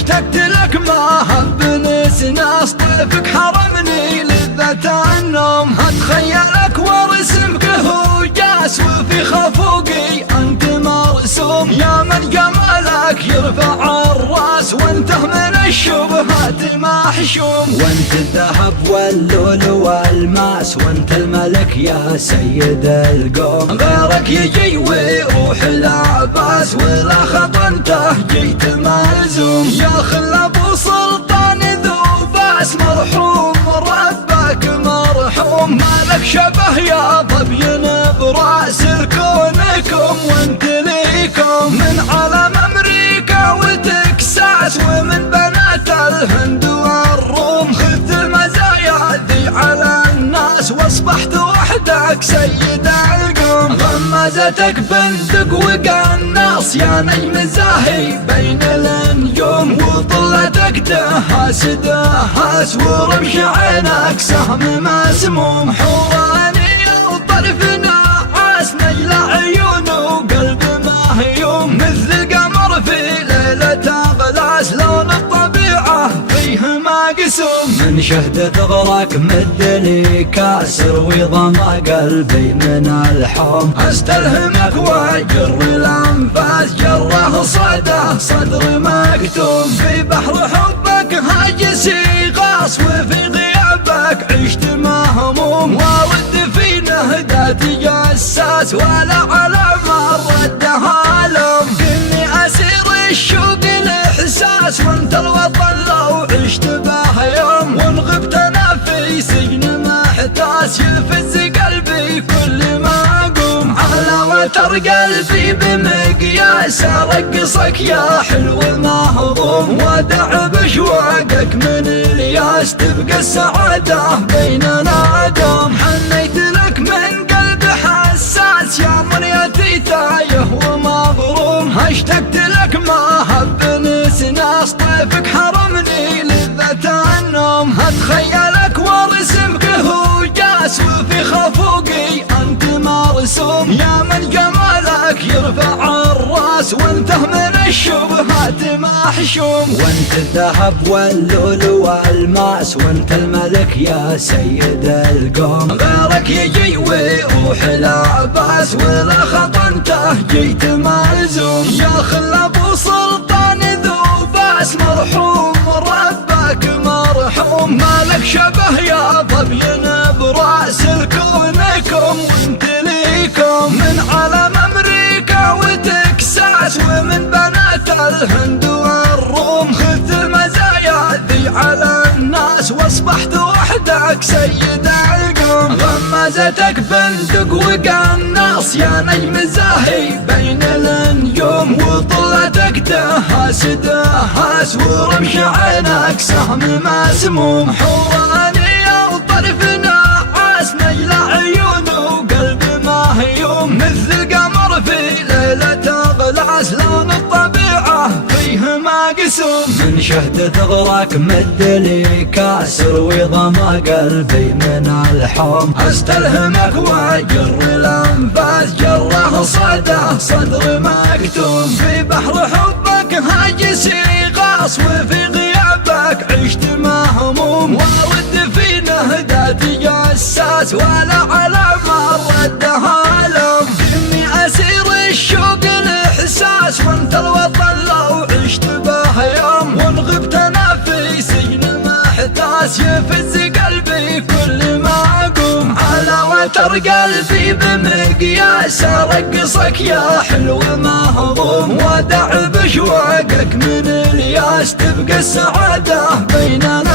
اشتقت لك ما هب ناس طيفك حرمني لذة النوم. اتخيلك ورسمك هو جاس وفي خفوقي انت مرسوم، يا من جمالك يرفع الراس وانت من الشبهات محشوم. وانت الذهب واللؤلؤ والماس وانت الملك يا سيد القوم، غيرك يجي ويروح لا باس ولا خطنته جيت ملزوم. يا خل ابو سلطان ذو باس مرحوم ربك مرحوم، مالك شبه يا ظبي براس كونكم وانت ليكم من علم امريكا وتكساس ومن بنات الهند والروم. خذت المزايا ذي على الناس واصبحت وحدك سيد القوم. غمزتك بندق وقناص يا نجم زاهي بين النجوم، وطلتك دهاس دهاس ورمش عينك سهم مسموم. حوراني وطرف نعاس نجل عيون وقلب مهيوم، مثل القمر في ليلة غلاس لون الطبيعة فيه مقسوم. من شهدة غراك مد لي كاس روي ظما قلبي من الحوم. استلهمك واجر الانفاس جره صدى صدر مكتوم، في بحر حبك هاجسي غاص وفي غيابك عشت مهموم. وارد في نهدات جساس ولا على مر الدهالم، اني اسير الشوق الاحساس وانت الوطن لو عشت به يوم. وان غبت انا في سجن محتاس يفز قلبي كل ما اقوم. على وتر قلبي بمقياس ارقصك يا حلو المهضوم، ودع بشواقك من الياس تبقى السعادة بيننا دوم. حنيت لك من قلب حساس يا منيتي تايه ومغروم، اشتقت لك ما هب ناس طيفك حرمني لذة النوم. اتخيلك ورسمك هو جاس وفي خفوقي انت مرسوم، يا من جمالك يرفع الراس وانت من الشبهات محشوم. وانت الذهب واللؤلؤ والماس وانت الملك يا سيد القوم، غيرك يجي ويروح لا باس ولا خطنته جيت ملزوم. يا خل ابو سلطان ذو باس مرحوم ربك مرحوم، مالك شبه يا ظبي براس كونكم وانت ليكم من علم امريكا وتكساس ومن بنات الهند والروم. خذت المزايا ذي على الناس واصبحت وحدك سيد القوم. غمزتك بندق وقناص يا نجم زاهي بين النجوم، وطلتك دهاس دهاس ورمش عينك سهم مسموم. حوراني وطرف نعاس نجل عيون وقلب مهيوم، مثل القمر في ليلة غلاس لون الطبيعة فيه مقسوم. من شهدة غراك مد لي كاس روي ظما قلبي من الحوم. استلهمك واجر الانفاس جره صدى صدر مكتوم، في بحر حبك هاجسي غاص وفي غيابك عشت مهموم. وارد في نهدات جساس ولا على مر الدهالم، اني اسير الشوق الاحساس وانت الوطن لو عشت به يوم. وان غبت انا في سجن محتاس يفز قلبي كل ما اقوم. على وتر قلبي بمقياس ارقصك يا حلو مهضوم، ودع بشواقك من الياس تبقى السعادة بيننا